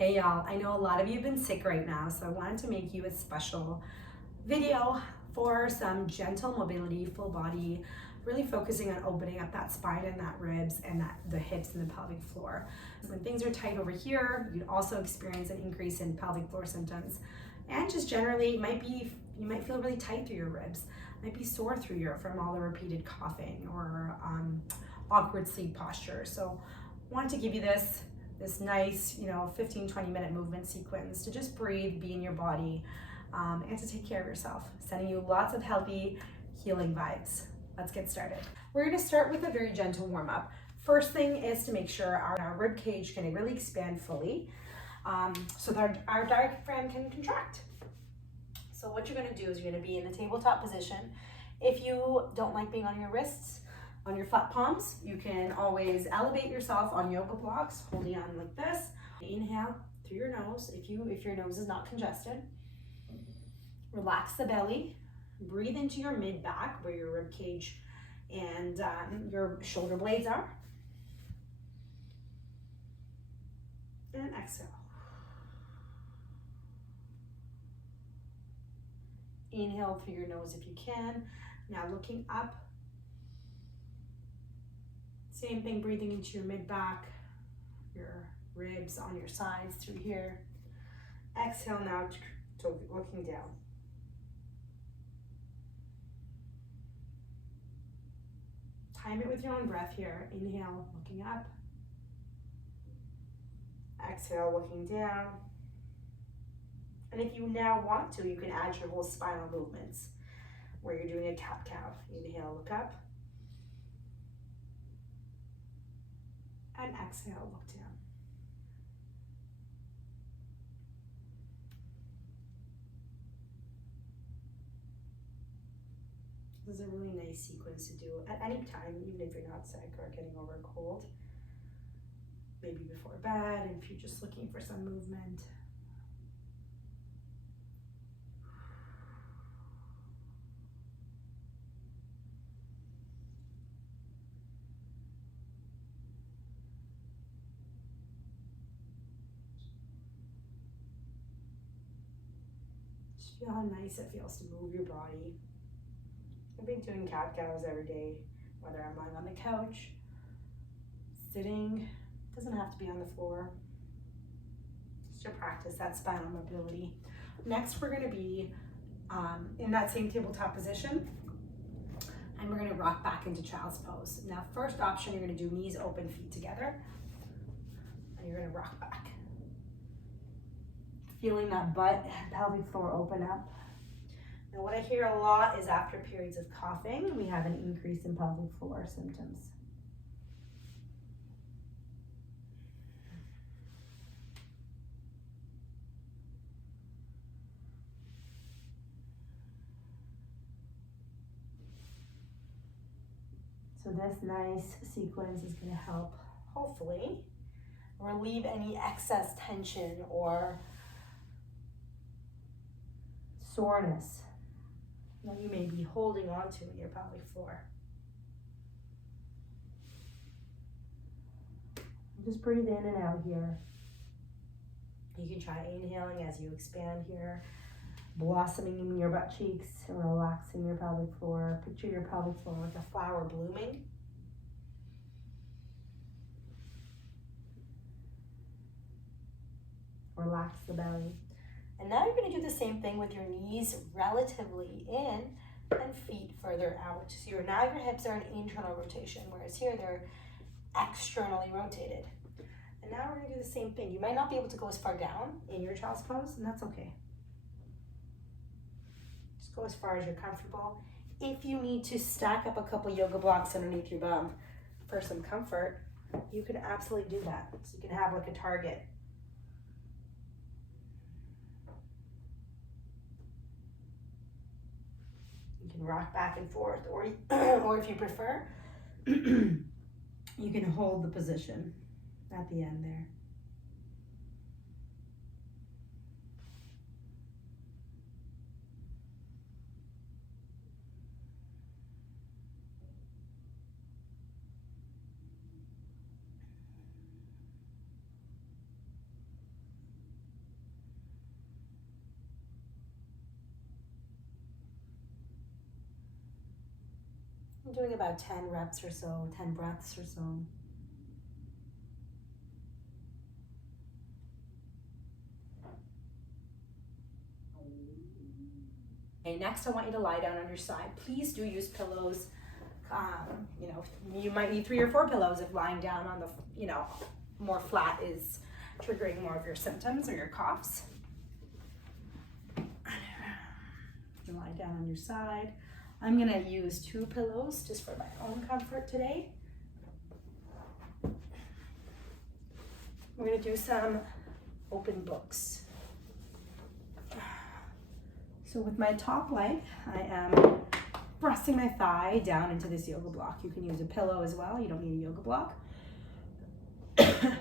Hey y'all, I know a lot of you have been sick right now, so I wanted to make you a special video for some gentle mobility, full body, really focusing on opening up that spine and that ribs and the hips and the pelvic floor. When things are tight over here, you'd also experience an increase in pelvic floor symptoms. And just generally, you might feel really tight through your ribs, might be sore through from all the repeated coughing or awkward sleep posture. So I wanted to give you this nice, 15-20 minute movement sequence to just breathe, be in your body, and to take care of yourself. Sending you lots of healthy, healing vibes. Let's get started. We're gonna start with a very gentle warm up. First thing is to make sure our rib cage can really expand fully so that our diaphragm can contract. So what you're gonna do is you're gonna be in the tabletop position. If you don't like being on your wrists, on your flat palms, you can always elevate yourself on yoga blocks, holding on like this. Inhale through your nose if your nose is not congested. Relax the belly. Breathe into your mid back where your rib cage and your shoulder blades are. And exhale. Inhale through your nose if you can. Now looking up. Same thing, breathing into your mid back, your ribs on your sides through here. Exhale now to looking down. Time it with your own breath here. Inhale, looking up. Exhale, looking down. And if you now want to, you can add your whole spinal movements where you're doing a cat-cow. Inhale, look up. And exhale, look down. This is a really nice sequence to do at any time, even if you're not sick or getting over a cold. Maybe before bed, and if you're just looking for some movement. Feel how nice it feels to move your body. I've been doing cat-cows every day, whether I'm lying on the couch, sitting, doesn't have to be on the floor, just to practice that spinal mobility. Next, we're gonna be in that same tabletop position, and we're gonna rock back into child's pose. Now, first option, you're gonna do knees open, feet together, and you're gonna rock back. Feeling that butt and pelvic floor open up. Now what I hear a lot is after periods of coughing, we have an increase in pelvic floor symptoms. So this nice sequence is going to help, hopefully, relieve any excess tension or soreness that you may be holding on to in your pelvic floor. Just breathe in and out here. You can try inhaling as you expand here, blossoming your butt cheeks and relaxing your pelvic floor. Picture your pelvic floor like a flower blooming. Relax the belly. And now you're going to do the same thing with your knees relatively in and feet further out. So now your hips are in internal rotation, whereas here they're externally rotated. And now we're going to do the same thing. You might not be able to go as far down in your child's pose, and that's okay. Just go as far as you're comfortable. If you need to stack up a couple yoga blocks underneath your bum for some comfort, you can absolutely do that. So you can have like a target. You can rock back and forth, or if you prefer, you can hold the position at the end there. I'm doing about 10 reps or so, 10 breaths or so. Okay, next I want you to lie down on your side. Please do use pillows. You know, you might need 3 or 4 pillows if lying down on the, you know, more flat is triggering more of your symptoms or your coughs. You lie down on your side. I'm gonna use 2 pillows just for my own comfort today. We're gonna do some open books. So with my top leg, I am pressing my thigh down into this yoga block. You can use a pillow as well. You don't need a yoga block. And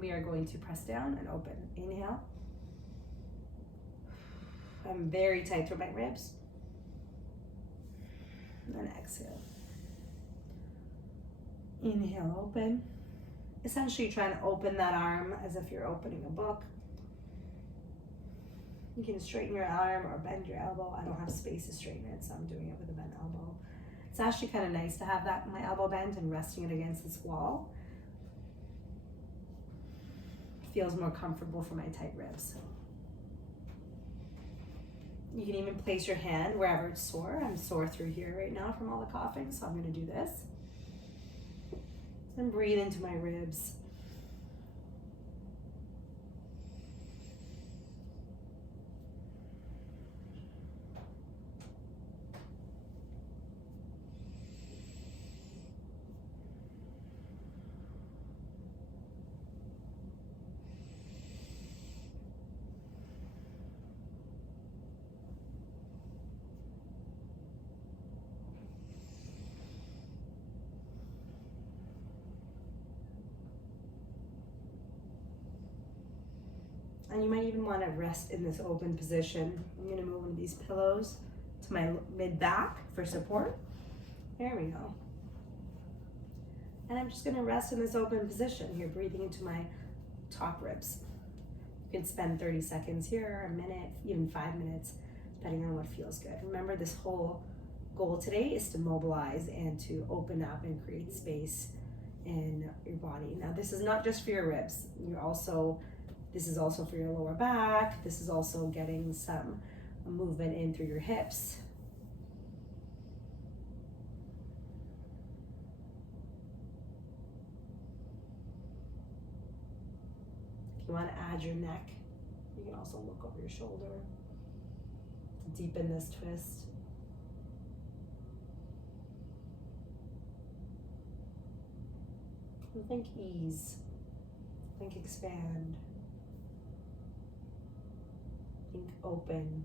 we are going to press down and open. Inhale. I'm very tight through my ribs. And then exhale. Inhale, open. Essentially, you're trying to open that arm as if you're opening a book. You can straighten your arm or bend your elbow. I don't have space to straighten it, so I'm doing it with a bent elbow. It's actually kind of nice to have that my elbow bent and resting it against this wall. It feels more comfortable for my tight ribs. You can even place your hand wherever it's sore. I'm sore through here right now from all the coughing, so I'm going to do this. And breathe into my ribs. And you might even want to rest in this open position. I'm going to move one of these pillows to my mid-back for support. There we go. And I'm just going to rest in this open position here, breathing into my top ribs. You can spend 30 seconds here, a minute, even 5 minutes, depending on what feels good. Remember, this whole goal today is to mobilize and to open up and create space in your body. Now, this is not just for your ribs. This is also for your lower back. This is also getting some movement in through your hips. If you want to add your neck, you can also look over your shoulder to deepen this twist. And think ease, think expand. Think open.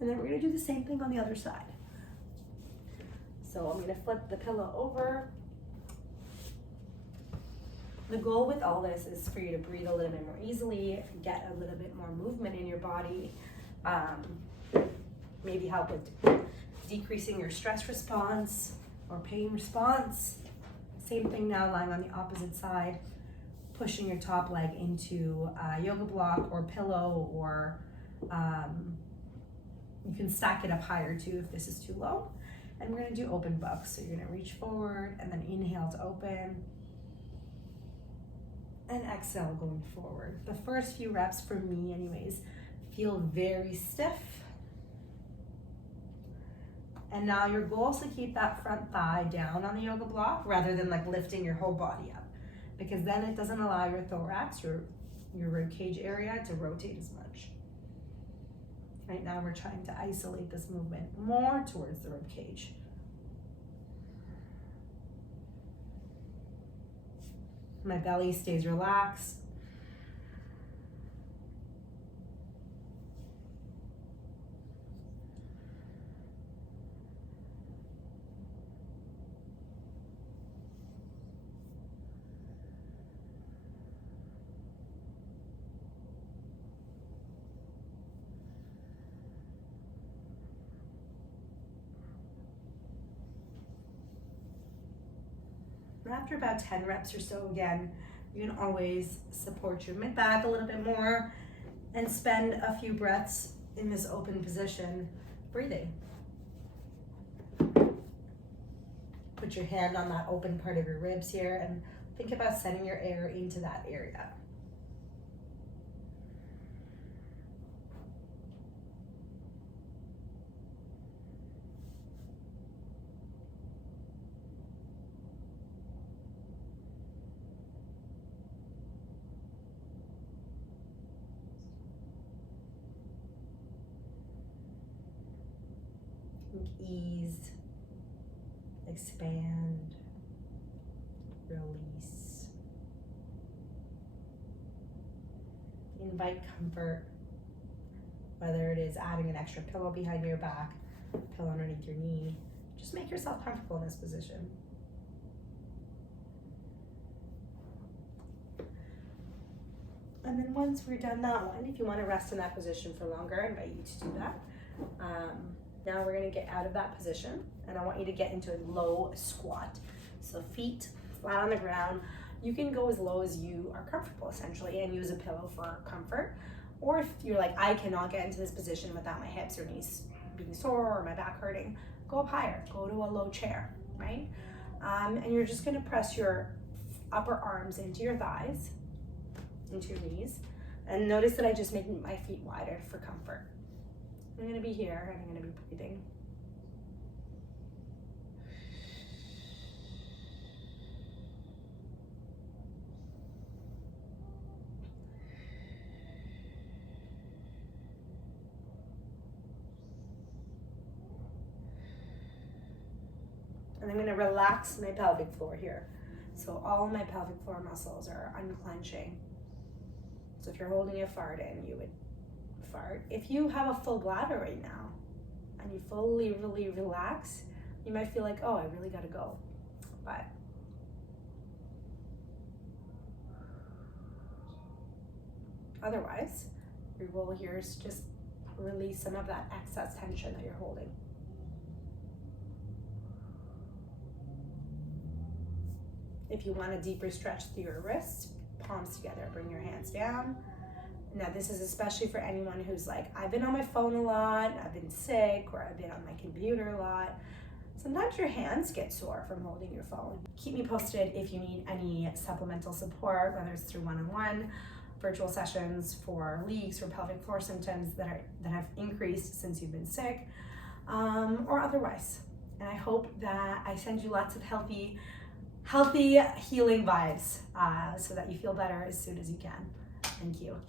And then we're going to do the same thing on the other side. So I'm going to flip the pillow over. The goal with all this is for you to breathe a little bit more easily, get a little bit more movement in your body, maybe help with decreasing your stress response or pain response. Same thing now, lying on the opposite side. Pushing your top leg into a yoga block or pillow, or you can stack it up higher too if this is too low. And we're gonna do open books. So you're gonna reach forward and then inhale to open and exhale going forward. The first few reps for me anyways feel very stiff. And now your goal is to keep that front thigh down on the yoga block rather than like lifting your whole body up, because then it doesn't allow your thorax or your rib cage area to rotate as much. Right now we're trying to isolate this movement more towards the rib cage. My belly stays relaxed. After about 10 reps or so, again, you can always support your mid back a little bit more and spend a few breaths in this open position, breathing. Put your hand on that open part of your ribs here and think about sending your air into that area. Ease, expand, release. Invite comfort, whether it is adding an extra pillow behind your back, pillow underneath your knee. Just make yourself comfortable in this position. And then once we're done that one, if you want to rest in that position for longer, I invite you to do that. Now we're going to get out of that position, and I want you to get into a low squat. So feet flat on the ground. You can go as low as you are comfortable, essentially, and use a pillow for comfort. Or if you're like, I cannot get into this position without my hips or knees being sore or my back hurting, go up higher. Go to a low chair, right? And you're just going to press your upper arms into your thighs, into your knees. And notice that I just make my feet wider for comfort. I'm going to be here and I'm going to be breathing. And I'm going to relax my pelvic floor here. So all my pelvic floor muscles are unclenching. So if you're holding a fart in, you would fart. If you have a full bladder right now and you fully really relax, you might feel like, oh, I really gotta go. But otherwise, your goal here is just release some of that excess tension that you're holding. If you want a deeper stretch through your wrists, palms together, bring your hands down. Now this is especially for anyone who's like, I've been on my phone a lot, I've been sick, or I've been on my computer a lot. Sometimes your hands get sore from holding your phone. Keep me posted if you need any supplemental support, whether it's through one-on-one, virtual sessions for leaks or pelvic floor symptoms that have increased since you've been sick, or otherwise. And I hope that I send you lots of healthy healing vibes so that you feel better as soon as you can. Thank you.